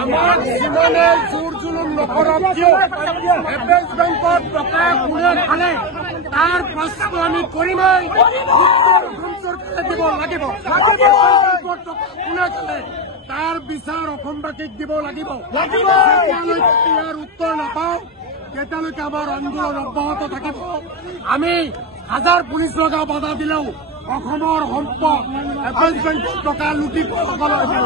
আমাৰ জীবনে জোৰ জুলুম নকৰক কিয় এপেক্স বেংকত টকা কোনে খালে তাৰ প্ৰশ্ন আমি কৰিমেই। চৰকাৰে দিব লাগিব। কোনে খালে তাৰ বিচাৰ অসমবাসীক দিব লাগিব। যেতিয়ালৈকে ইয়াৰ উত্তৰ নাপাওঁ তেতিয়ালৈকে আমাৰ আন্দোলন অব্যাহত থাকিব। আমি হাজাৰ পুলিচ লগা বাধা দিলেও অসমৰ সম্পদ এপেক্স বেংকত টকা লুটি সকলৰ লাগে